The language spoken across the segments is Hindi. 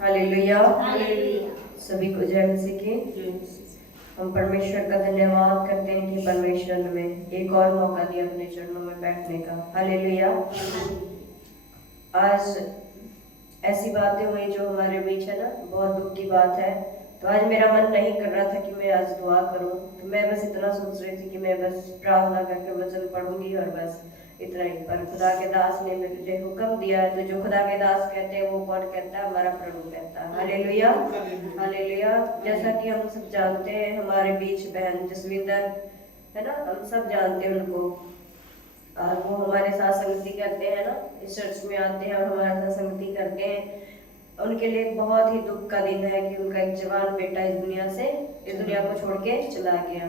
हालेलुया। हालेलुया। सभी को जय मसीह की। हम परमेश्वर का धन्यवाद करते हैं कि परमेश्वर ने हमें एक और मौका दिया अपने चरणों में बैठने का। हालेलुया। आज ऐसी बातें हुई जो हमारे बीच है ना, बहुत दुख की बात है। तो आज मेरा मन नहीं कर रहा था कि मैं आज दुआ करूं, तो मैं बस इतना सोच रही थी कि मैं बस प्रार्थना करके वचन पढ़ूंगी और बस इतना ही। पर खुदा के दास ने मुझे हुक्म दिया है, तो जो खुदा के दास कहते हैं वो कौन कहता है? हमारा प्रभु कहता है। हालेलुया। हालेलुया। जैसा कि हम सब जानते हैं, हमारे बीच बहन जसविंदर है ना, हम सब जानते हैं उनको, और वो हमारे साथ संगति करते हैं ना, इस चर्च में आते हैं और हमारे साथ संगति करते हैं। उनके लिए बहुत ही दुख का दिन है कि उनका एक जवान बेटा इस दुनिया को छोड़ के चला गया।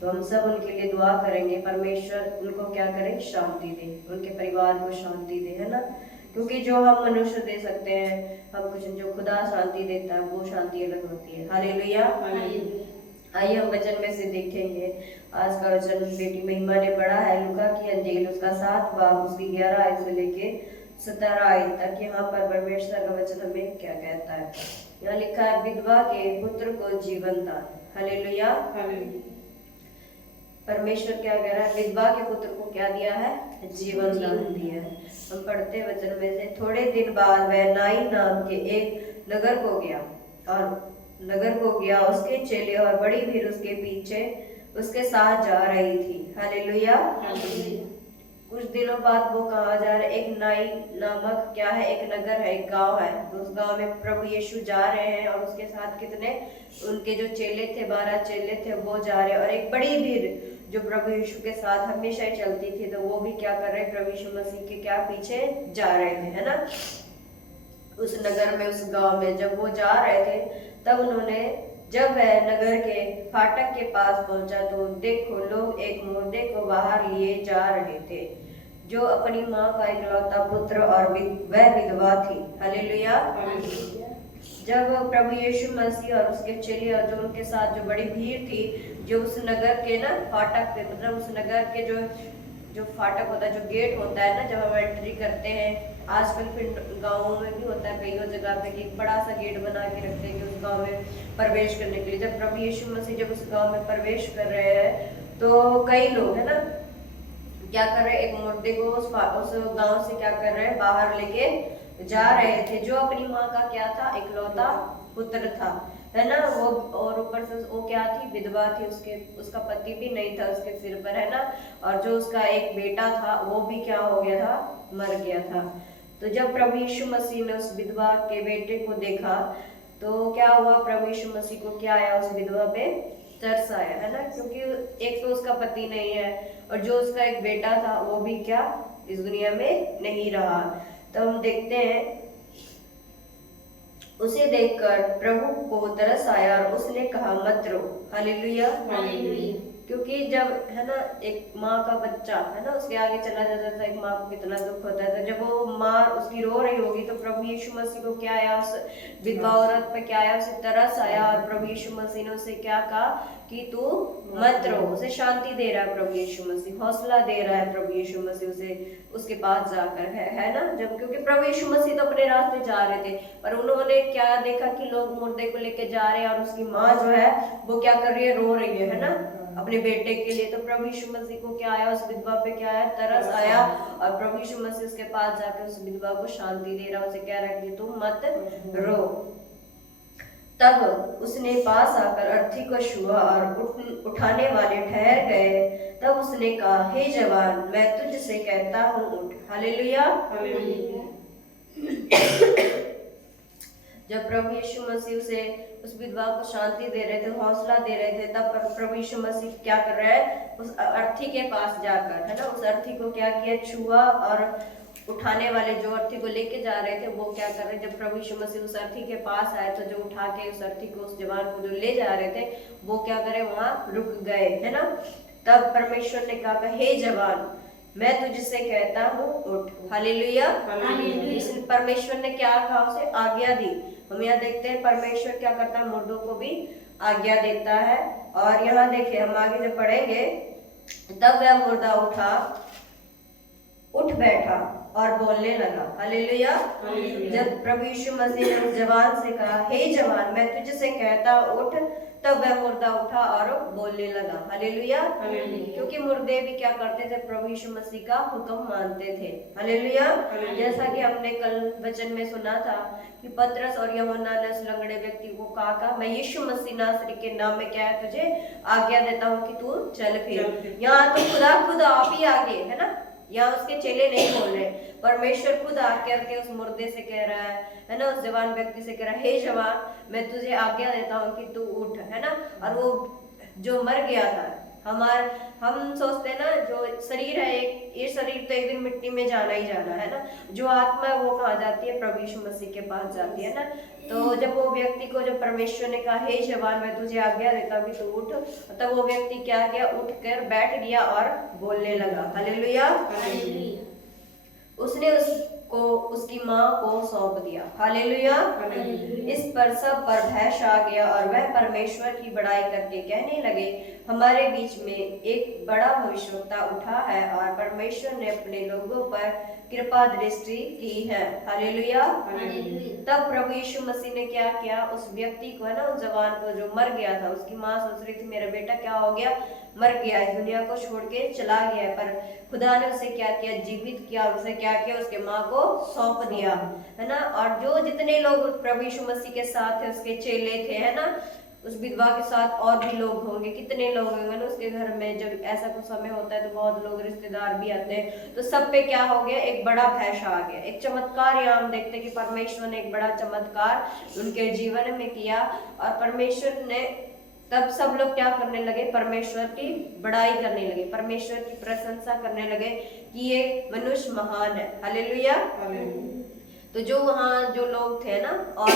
तो हम सब उनके लिए दुआ करेंगे, परमेश्वर उनको क्या करे? शांति दे, उनके परिवार को शांति दे, है ना। क्योंकि जो हम मनुष्य दे सकते हैं, हम कुछ, जो खुदा शांति देता है वो शांति अलग होती है। हालेलुया। आइए हम वचन में से देखेंगे। आज का वचन बेटी महिमा ने पढ़ा है, लूका की अंजील उसका 7 बाब उसकी 11 आयत से लेके 17 आयत तक। यहाँ पर परमेश्वर का वचन हमें क्या कहता है? यहाँ लिखा है, विधवा के पुत्र को जीवन दान। हालेलुया। परमेश्वर क्या कह रहा है? विधवा के पुत्र को क्या दिया है? जीवन दान दिया है। हम पढ़ते वचन में से, थोड़े दिन बाद वह नाई नाम के एक नगर को गया, उसके चेले और बड़ी भीड़ उसके पीछे उसके साथ जा रही थी। हालेलुया। कुछ दिनों बाद वो कहा जा रहा है, एक नाई नामक क्या है? एक नगर है, एक गांव है। उस गांव में प्रभु यीशु जा रहे हैं और उसके साथ कितने? उनके जो चेले थे, 12 चेले थे, वो जा रहे हैं। और एक बड़ी भीड़ जो प्रभु यीशु के साथ हमेशा ही चलती थी, तो वो भी क्या कर रहे? प्रभु यीशु मसीह के क्या पीछे जा रहे थे, है ना। उस नगर में, उस गांव में जब वो जा रहे थे, तब उन्होंने, जब वह नगर के फाटक के पास पहुंचा, तो देखो लोग एक मुर्दे को बाहर लिए जा रहे थे, जो अपनी माँ का इकलौता पुत्र, और वह विधवा थी। हालेलुया। जब प्रभु यीशु मसीह और उसके चेले और जो उनके साथ जो बड़ी भीड़ थी, जो उस नगर के ना फाटक पे, मतलब उस नगर के जो फाटक होता है, जो गेट होता है ना, जब हम एंट्री करते हैं, आजकल फिर गाँवों में भी होता है कई जगह पे कि बड़ा सा गेट बना के रखते हैं कि उस गांव में प्रवेश करने के लिए। जब प्रभु यीशु मसीह जब उस गांव में प्रवेश कर रहे हैं, तो कई लोग है ना क्या कर रहे हैं? एक मुर्दे को उस गांव से क्या कर रहे हैं? बाहर लेके जा रहे थे, जो अपनी माँ का क्या था? इकलौता पुत्र था, है ना वो। और ऊपर से वो क्या थी? विधवा थी, उसका पति भी नहीं था उसके सिर पर, है ना। और जो उसका एक बेटा था, वो भी क्या हो गया था? मर गया था। तो जब प्रभु यीशु मसीह ने उस विधवा के बेटे को देखा, तो क्या हुआ? प्रभु यीशु मसीह को क्या आया? उस विधवा पे तरस आया, है ना। क्योंकि एक तो उसका पति नहीं है, और जो उसका एक बेटा था वो भी क्या? इस दुनिया में नहीं रहा। तो हम देखते हैं, उसे देखकर प्रभु को तरस आया और उसने कहा, मत रो। हालेलुया। क्योंकि जब है ना एक माँ का बच्चा है ना उसके आगे चला जाता था, एक माँ को कितना दुख होता है। तो जब वो माँ उसकी रो रही होगी, तो प्रभु यीशु मसीह को क्या आया? उस विधवा औरत पे क्या आया? उसे तरस आया। और प्रभु यीशु मसीह ने उसे क्या कहा कि तू मत रो। उसे शांति दे रहा है प्रभु यीशु मसीह, हौसला दे रहा है प्रभु यीशु मसीह उसे, उसके पास जाकर, है ना। जब क्योंकि प्रभु यीशु मसीह तो अपने रास्ते जा रहे थे, पर उन्होंने क्या देखा कि लोग मुर्दे को लेके जा रहे हैं, और उसकी माँ जो है वो क्या कर रही है? रो रही है ना अपने बेटे के लिए। तो प्रभु यीशु मसीह को क्या आया? उस विधवा पे क्या आया? तरस आया। और प्रभु यीशु मसीह उसके पास जाकर उस विधवा को शांति दे रहा, उसे कह रहा है कि तुम मत रो। तब उसने पास आकर अर्थी को छुआ और उठाने वाले ठहर गए। तब उसने कहा, हे जवान, मैं तुझसे कहता हूँ, उठ। हालेलुया। जब प्रभु यीशु मसीह उसे, उस विधवा को शांति दे रहे थे, हौसला दे रहे थे, तब प्रभु यीशु मसीह क्या कर रहा है? उस अर्थी के पास जाकर, है ना, उस अर्थी को क्या किया? छुआ। और उठाने वाले जो अर्थी को लेके जा रहे थे, वो क्या कर रहे? जब प्रभु यीशु मसीह उस अर्थी के पास आए, तो जो उठा के उस अर्थी को, उस जवान को जो ले जा रहे थे, वो क्या करे? वहां रुक गए, है ना। तब परमेश्वर ने कहा, हे जवान, मैं तुझसे कहता हूँ, उठ। हालेलुया। परमेश्वर ने क्या कहा? उसे आज्ञा दी। हम यहाँ देखते हैं परमेश्वर क्या करता है? मुर्दों को भी आज्ञा देता है। और यहाँ देखिए, हम आगे जब पढ़ेंगे, तब वह मुर्दा उठ बैठा और बोलने लगा। हालेलुया। जब प्रभु यीशु मसीह ने उस जवान से कहा, हे जवान, मैं तुझसे कहता उठ, तब वह मुर्दा उठा और बोलने लगा। हालेलुया। क्योंकि मुर्दे भी क्या करते थे, प्रभु यीशु मसीह का हुक्म मानते थे। हालेलुया। जैसा कि हमने कल वचन में सुना था कि पतरस और यूहन्ना ने उस लंगड़े व्यक्ति को कहा, मैं यीशु मसीह नासरी के नाम में क्या है तुझे आज्ञा देता हूँ कि तू चल फिर। यहाँ तो खुदा खुद आप ही आगे है ना, यहाँ उसके चेले नहीं बोल रहे, परमेश्वर खुद आकर के उस मुर्दे से कह रहा है ना, उस जवान व्यक्ति से कह रहा है, हे जवान, मैं तुझे आज्ञा देता हूँ कि तू उठ, है ना। और वो जो मर गया था, हम सोचते हैं ना, जो शरीर है एक, ये शरीर तो एक दिन मिट्टी में जाना ही जाना है ना, जो आत्मा है वो कहाँ जाती है, प्रभु यीशु मसीह के पास जाती है ना। तो जब वो व्यक्ति को जब परमेश्वर ने कहा, हे जवान, मैं तुझे आज्ञा देता हूँ कि तू उठ, तब वो व्यक्ति क्या किया, उठकर बैठ गया और बोलने लगा। हालेलुया। उसने उसको उसकी माँ को सौंप दिया। हालेलुया। इस पर सब पर भय छा गया और वह परमेश्वर की बड़ाई करके कहने लगे, हमारे बीच में एक बड़ा भविष्यवक्ता उठा है और परमेश्वर ने अपने लोगों पर कृपा दृष्टि की है। हालेलुया। तब प्रभु यीशु मसीह ने क्या किया, उस व्यक्ति को है ना, उस जवान को जो मर गया था, उसकी माँ सोच रही थी मेरा बेटा क्या हो गया, मर गया, इस दुनिया को छोड़ के चला गया है, पर खुदा ने उसे क्या किया, जीवित किया, उसे क्या किया, उसके माँ को सौंप दिया, है ना। और जो जितने लोग प्रभु यीशु मसीह के साथ थे, उसके चेले थे, है ना, उस विधवा के साथ और भी लोग होंगे, कितने लोग होंगे ना उसके घर में। जब ऐसा कुछ समय होता है तो बहुत लोग रिश्तेदार भी आते हैं, तो सब पे क्या हो गया, एक बड़ा भय आ गया। एक चमत्कार यहाँ हम देखते हैं कि परमेश्वर ने एक बड़ा चमत्कार उनके जीवन में किया, और परमेश्वर ने तब सब लोग क्या करने लगे, परमेश्वर की बड़ाई करने लगे, परमेश्वर की प्रशंसा करने लगे कि ये मनुष्य महान है। हालेलुया। तो जो वहाँ जो लोग थे ना, और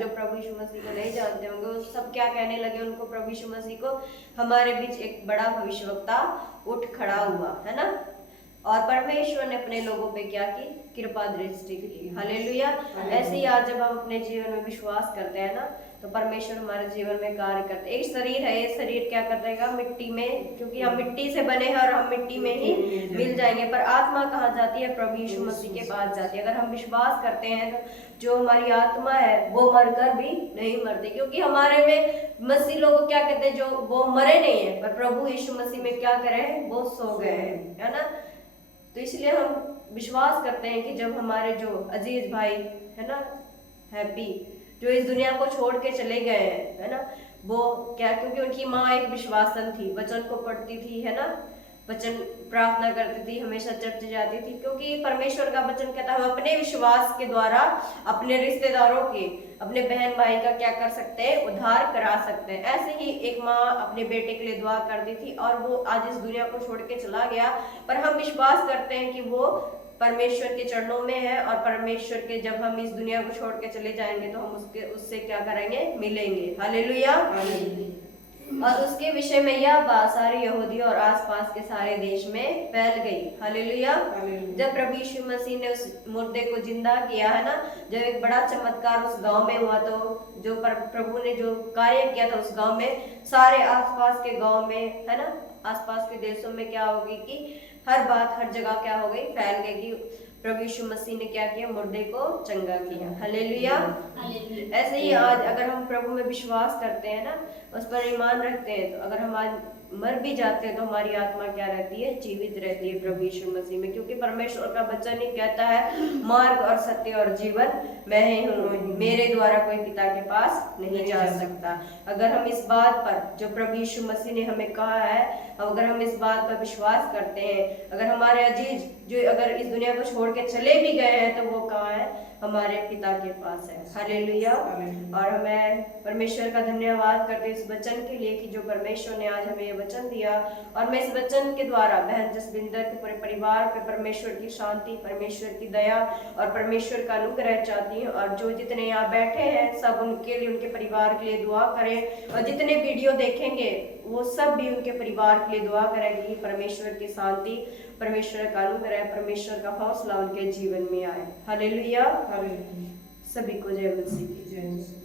जो प्रभु यीशु मसीह को नहीं जानते होंगे, वो सब क्या कहने लगे उनको, प्रभु यीशु मसीह को, हमारे बीच एक बड़ा भविष्यवक्ता उठ खड़ा हुआ है ना। और परमेश्वर ने अपने लोगों पे क्या की, कृपा दृष्टि की। हालेलुया। ऐसे ही आज जब हम अपने जीवन में विश्वास करते हैं ना, तो परमेश्वर हमारे जीवन में कार्य करते हैं। एक शरीर है, ये शरीर क्या कर देगा, मिट्टी में, क्योंकि हम मिट्टी से बने हैं और हम मिट्टी में ही मिल जाएंगे, पर आत्मा कहाँ जाती है, प्रभु यीशु मसीह के पास जाती है। अगर हम विश्वास करते हैं तो जो हमारी आत्मा है वो मरकर भी नहीं मरती, क्योंकि हमारे में मसीह लोग क्या कहते हैं, जो वो मरे नहीं है, पर प्रभु यीशु मसीह में क्या करे, वो सो गए हैं, है ना। तो इसलिए हम विश्वास करते हैं कि जब हमारे जो अजीज भाई है ना, हैप्पी, जो इस दुनिया को छोड़ के चले गए हैं, है ना, वो क्या, क्योंकि उनकी माँ एक विश्वासन थी, वचन को पढ़ती थी, है ना, वचन प्रार्थना करती थी, हमेशा चर्च जाती थी, क्योंकि परमेश्वर का वचन कहता है हम अपने विश्वास के द्वारा अपने रिश्तेदारों के, अपने बहन भाई का क्या कर सकते हैं, उद्धार करा सकते हैं। ऐसे ही एक माँ अपने बेटे के लिए दुआ करती थी, और वो आज इस दुनिया को छोड़ के चला गया, पर हम विश्वास करते हैं कि वो परमेश्वर के चरणों में है, और परमेश्वर के जब हम इस दुनिया को छोड़ के चले जाएंगे तो हम उससे क्या करेंगे, मिलेंगे। हालेलुया। और उसके विषय में यह बात सारे यहूदी और आसपास के सारे देश में फैल गई। हालेलुया। जब प्रभु यीशु मसीह ने उस मुर्दे को जिंदा किया, है ना, जब एक बड़ा चमत्कार उस गांव में हुआ, तो जो प्रभु ने जो कार्य किया था उस गांव में, सारे आसपास के गांव में, है ना, आसपास के देशों में क्या होगी कि हर बात हर जगह क्या हो गई, फैल गई कि प्रभु यीशु मसीह ने क्या किया, मुर्दे को चंगा किया। हालेलुया। ऐसे ही आज अगर हम प्रभु में विश्वास करते हैं ना, उस पर ईमान रखते हैं, तो अगर हम आज मर भी जाते हैं तो हमारी आत्मा क्या रहती है, जीवित रहती है प्रभु यीशु मसीह में, क्योंकि परमेश्वर का वचन ही कहता है, मार्ग और सत्य और जीवन मैं ही हूँ, मेरे द्वारा कोई पिता के पास नहीं जा सकता। अगर हम इस बात पर, जो प्रभु यीशु मसीह ने हमें कहा है, अगर हम इस बात पर विश्वास करते हैं, अगर हमारे अजीज जो अगर इस दुनिया को छोड़ के चले भी गए हैं, तो वो कहाँ है, हमारे पिता के पास है। हालेलुया। और हमें परमेश्वर का धन्यवाद करते इस वचन के लिए कि जो परमेश्वर ने आज हमें ये वचन दिया, और मैं इस वचन के द्वारा बहन जसविंदर के पूरे परिवार पे परमेश्वर की शांति, परमेश्वर की दया और परमेश्वर का अनुग्रह चाहती हूँ। और जो जितने यहाँ बैठे हैं सब उनके लिए, उनके परिवार के लिए दुआ करें, और जितने वीडियो देखेंगे वो सब भी उनके परिवार के लिए दुआ करेंगे, परमेश्वर की शांति, परमेश्वर का अनुग्रह, परमेश्वर का हौसला उनके जीवन में आए। हालेलुया। सभी को जय मसीह की जय।